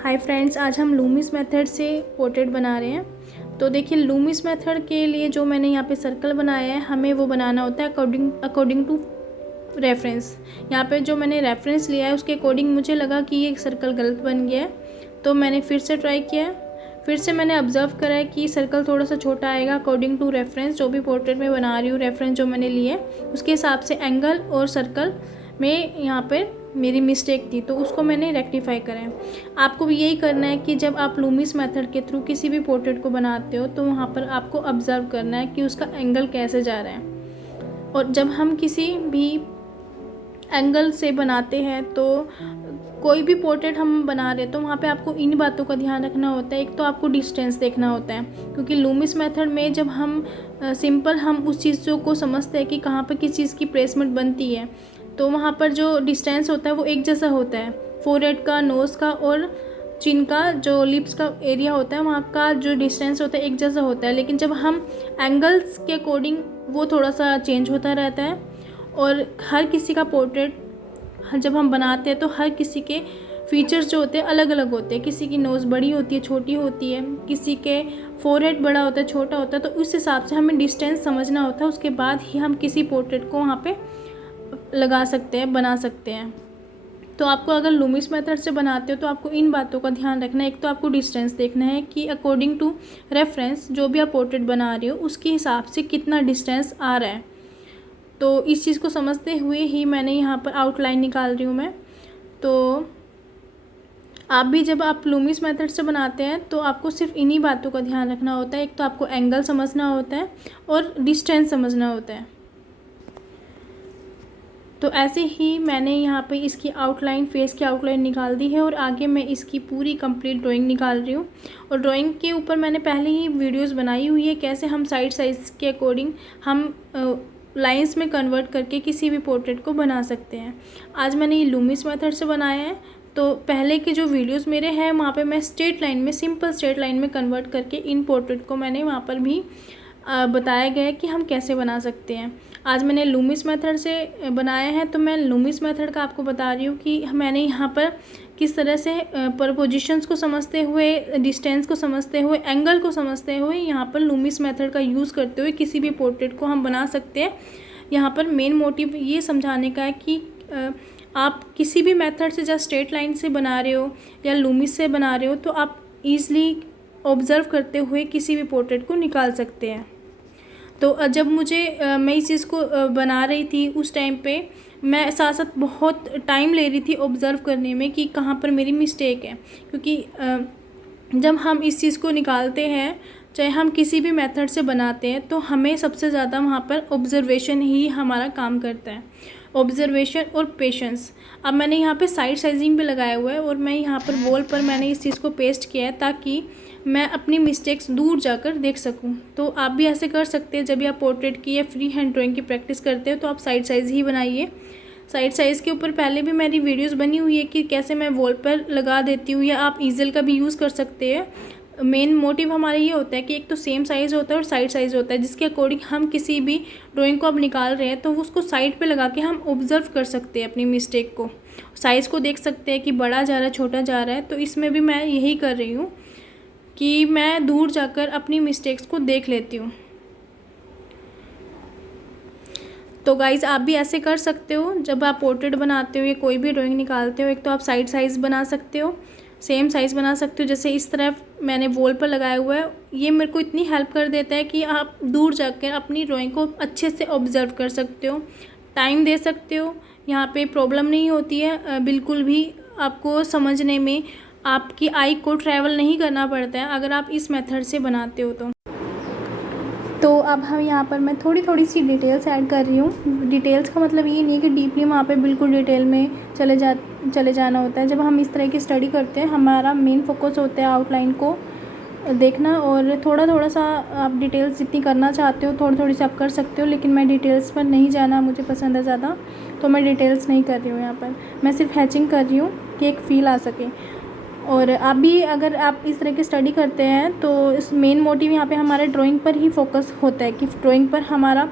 Hi friends, आज हम Lumix method से पोर्ट्रेट बना रहे हैं। तो देखिए, लूमिस मेथड के लिए जो मैंने यहाँ पे सर्कल बनाया है, हमें वो बनाना होता है अकॉर्डिंग टू रेफरेंस। यहाँ पे जो मैंने रेफरेंस लिया है उसके अकॉर्डिंग मुझे लगा कि ये सर्कल गलत बन गया है, तो मैंने फिर से ट्राई किया है। फिर से मैंने ऑब्ज़र्व करा है कि सर्कल थोड़ा सा छोटा आएगा अकॉर्डिंग टू रेफरेंस। जो भी पोर्ट्रेट में बना रही हूँ, रेफरेंस जो मैंने लिए उसके हिसाब से एंगल और सर्कल में यहाँ पर मेरी मिस्टेक थी, तो उसको मैंने रेक्टिफाई करा है। आपको भी यही करना है कि जब आप लूमिस मेथड के थ्रू किसी भी पोर्ट्रेट को बनाते हो तो वहाँ पर आपको ऑब्ज़र्व करना है कि उसका एंगल कैसे जा रहा है। और जब हम किसी भी एंगल से बनाते हैं, तो कोई भी पोर्ट्रेट हम बना रहे हैं तो वहाँ पे आपको इन बातों का ध्यान रखना होता है। एक तो आपको डिस्टेंस देखना होता है, क्योंकि लूमिस मेथड में जब हम सिंपल हम उस चीज़ों को समझते हैं कि कहाँ पर किस चीज़ की प्लेसमेंट बनती है, तो वहाँ पर जो डिस्टेंस होता है वो एक जैसा होता है। फोरहेड का, नोज़ का और चिन का, जो लिप्स का एरिया होता है वहाँ का जो डिस्टेंस होता है एक जैसा होता है। लेकिन जब हम एंगल्स के अकॉर्डिंग वो थोड़ा सा चेंज होता रहता है। और हर किसी का पोर्ट्रेट जब हम बनाते हैं तो हर किसी के फीचर्स जो होते हैं अलग अलग होते हैं। किसी की नोज़ बड़ी होती है, छोटी होती है, किसी के फोरहेड बड़ा होता है, छोटा होता है। तो उस हिसाब से हमें डिस्टेंस समझना होता है, उसके बाद ही हम किसी पोर्ट्रेट को वहाँ पे लगा सकते हैं, बना सकते हैं। तो आपको अगर लूमिस मेथड से बनाते हो तो आपको इन बातों का ध्यान रखना है। एक तो आपको डिस्टेंस देखना है कि अकॉर्डिंग टू रेफरेंस जो भी आप पोर्ट्रेट बना रहे हो उसके हिसाब से कितना डिस्टेंस आ रहा है। तो इस चीज़ को समझते हुए ही मैंने यहाँ पर आउटलाइन निकाल रही हूँ मैं। तो आप भी जब आप लूमिस मेथड से बनाते हैं तो आपको सिर्फ इन्हीं बातों का ध्यान रखना होता है। एक तो आपको एंगल समझना होता है और डिस्टेंस समझना होता है। तो ऐसे ही मैंने यहाँ पे इसकी आउटलाइन, फेस की आउटलाइन निकाल दी है और आगे मैं इसकी पूरी कंप्लीट ड्राइंग निकाल रही हूँ। और ड्राइंग के ऊपर मैंने पहले ही वीडियोस बनाई हुई है कैसे हम साइड साइज़ के अकॉर्डिंग हम लाइंस में कन्वर्ट करके किसी भी पोर्ट्रेट को बना सकते हैं। आज मैंने ये लूमिस मेथड से बनाया है, तो पहले के जो वीडियोस मेरे हैं वहाँ पे मैं स्ट्रेट लाइन में, सिंपल स्ट्रेट लाइन में कन्वर्ट करके इन पोर्ट्रेट को मैंने वहाँ पर भी बताया गया है कि हम कैसे बना सकते हैं। आज मैंने लूमिस मेथड से बनाया है, तो मैं लूमिस मेथड का आपको बता रही हूँ कि मैंने यहाँ पर किस तरह से पोजीशंस को समझते हुए, डिस्टेंस को समझते हुए, एंगल को समझते हुए यहाँ पर लूमिस मेथड का यूज़ करते हुए किसी भी पोर्ट्रेट को हम बना सकते हैं। यहाँ पर मेन मोटिव ये समझाने का है कि आप किसी भी मेथड से, जैसे स्ट्रेट लाइन से बना रहे हो या लूमिस से बना रहे हो, तो आप ईज़िली ऑब्ज़र्व करते हुए किसी भी पोर्ट्रेट को निकाल सकते हैं। तो जब मैं इस चीज़ को बना रही थी उस टाइम पे मैं साथ साथ बहुत टाइम ले रही थी ऑब्ज़र्व करने में कि कहाँ पर मेरी मिस्टेक है। क्योंकि जब हम इस चीज़ को निकालते हैं, चाहे हम किसी भी मेथड से बनाते हैं, तो हमें सबसे ज़्यादा वहाँ पर ऑब्ज़र्वेशन ही हमारा काम करता है। ऑब्ज़र्वेशन और पेशेंस। अब मैंने यहाँ पे साइड साइजिंग भी लगाया हुआ है और मैं यहाँ पर वॉल पर मैंने इस चीज़ को पेस्ट किया है ताकि मैं अपनी मिस्टेक्स दूर जाकर देख सकूं। तो आप भी ऐसे कर सकते हैं। जब भी आप पोर्ट्रेट की या फ्री हैंड ड्राइंग की प्रैक्टिस करते हो तो आप साइड साइज़ ही बनाइए। साइड साइज़ के ऊपर पहले भी मेरी वीडियोस बनी हुई है कि कैसे मैं वॉल पर लगा देती हूँ, या आप ईज़ल का भी यूज़ कर सकते हैं। मेन मोटिव हमारा ये होता है कि एक तो सेम साइज़ होता है और साइड साइज़ होता है, जिसके अकॉर्डिंग हम किसी भी ड्राइंग को अब निकाल रहे हैं तो उसको साइड पे लगा के हम ऑब्ज़र्व कर सकते हैं अपनी मिस्टेक को, साइज़ को देख सकते हैं कि बड़ा जा रहा है, छोटा जा रहा है। तो इसमें भी मैं यही कर रही हूँ कि मैं दूर जाकर अपनी मिस्टेक्स को देख लेती हूँ। तो गाइज़, आप भी ऐसे कर सकते हो। जब आप पोर्ट्रेट बनाते हो या कोई भी ड्राइंग निकालते हो, एक तो आप साइड साइज़ बना सकते हो, सेम साइज़ बना सकते हो। जैसे इस तरफ मैंने वॉल पर लगाया हुआ है, ये मेरे को इतनी हेल्प कर देता है कि आप दूर जाकर अपनी ड्राइंग को अच्छे से ऑब्ज़र्व कर सकते हो, टाइम दे सकते हो। यहाँ पे प्रॉब्लम नहीं होती है बिल्कुल भी, आपको समझने में आपकी आई को ट्रैवल नहीं करना पड़ता है अगर आप इस मेथड से बनाते हो तो अब हम यहाँ पर मैं थोड़ी थोड़ी सी डिटेल्स ऐड कर रही हूँ। डिटेल्स का मतलब ये नहीं है कि डीपली वहाँ पे बिल्कुल डिटेल में चले जाना होता है। जब हम इस तरह की स्टडी करते हैं, हमारा मेन फोकस होता है आउटलाइन को देखना, और थोड़ा थोड़ा सा आप डिटेल्स जितनी करना चाहते हो थोड़ी थोड़ी सी आप कर सकते हो। लेकिन मैं डिटेल्स पर नहीं जाना मुझे पसंद है ज़्यादा, तो मैं डिटेल्स नहीं कर रही हूँ यहाँ पर। मैं सिर्फ हैचिंग कर रही हूँ कि एक फ़ील आ सके। और आप भी अगर आप इस तरह की स्टडी करते हैं तो इस मेन मोटिव यहाँ पे हमारे ड्राइंग पर ही फोकस होता है कि ड्राइंग पर हमारा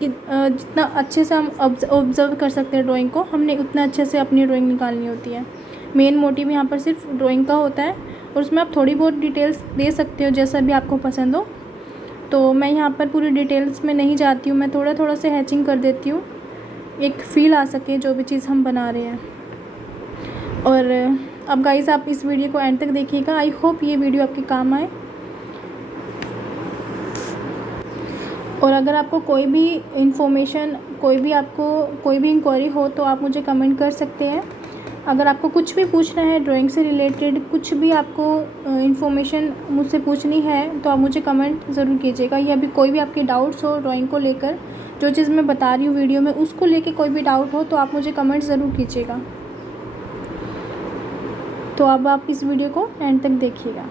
कि जितना अच्छे से हम ऑब्ज़र्व कर सकते हैं ड्राइंग को, हमने उतना अच्छे से अपनी ड्राइंग निकालनी होती है। मेन मोटिव यहाँ पर सिर्फ ड्राइंग का होता है और उसमें आप थोड़ी बहुत डिटेल्स दे सकते हो जैसा भी आपको पसंद हो। तो मैं यहाँ पर पूरी डिटेल्स में नहीं जाती हूँ, मैं थोड़ा थोड़ा से हैचिंग कर देती हूँ, एक फ़ील आ सके जो भी चीज़ हम बना रहे हैं। और अब गाइस आप इस वीडियो को एंड तक देखिएगा, आई होप ये वीडियो आपके काम आए। और अगर आपको कोई भी इंफॉर्मेशन, कोई भी इंक्वायरी हो तो आप मुझे कमेंट कर सकते हैं। अगर आपको कुछ भी पूछना है ड्राइंग से रिलेटेड, कुछ भी आपको इन्फॉर्मेशन मुझसे पूछनी है तो आप मुझे कमेंट ज़रूर कीजिएगा, या भी कोई भी आपके डाउट्स हो ड्राइंग को लेकर, जो चीज़ मैं बता रही हूँ वीडियो में उसको लेके कोई भी डाउट हो तो आप मुझे कमेंट ज़रूर कीजिएगा। तो अब आप इस वीडियो को एंड तक देखिएगा।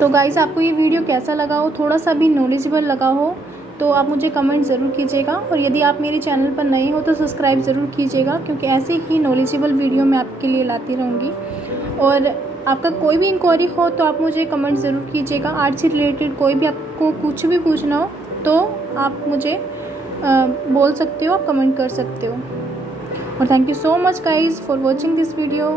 तो गाइस आपको ये वीडियो कैसा लगा हो, थोड़ा सा भी नॉलेजेबल लगा हो तो आप मुझे कमेंट ज़रूर कीजिएगा। और यदि आप मेरे चैनल पर नए हो तो सब्सक्राइब ज़रूर कीजिएगा, क्योंकि ऐसे ही नॉलेजेबल वीडियो मैं आपके लिए लाती रहूँगी। और आपका कोई भी इंक्वायरी हो तो आप मुझे कमेंट ज़रूर कीजिएगा। आर्ट से रिलेटेड कोई भी आपको कुछ भी पूछना हो तो आप मुझे बोल सकते हो, आप कमेंट कर सकते हो। और thank you so much guys for watching this video.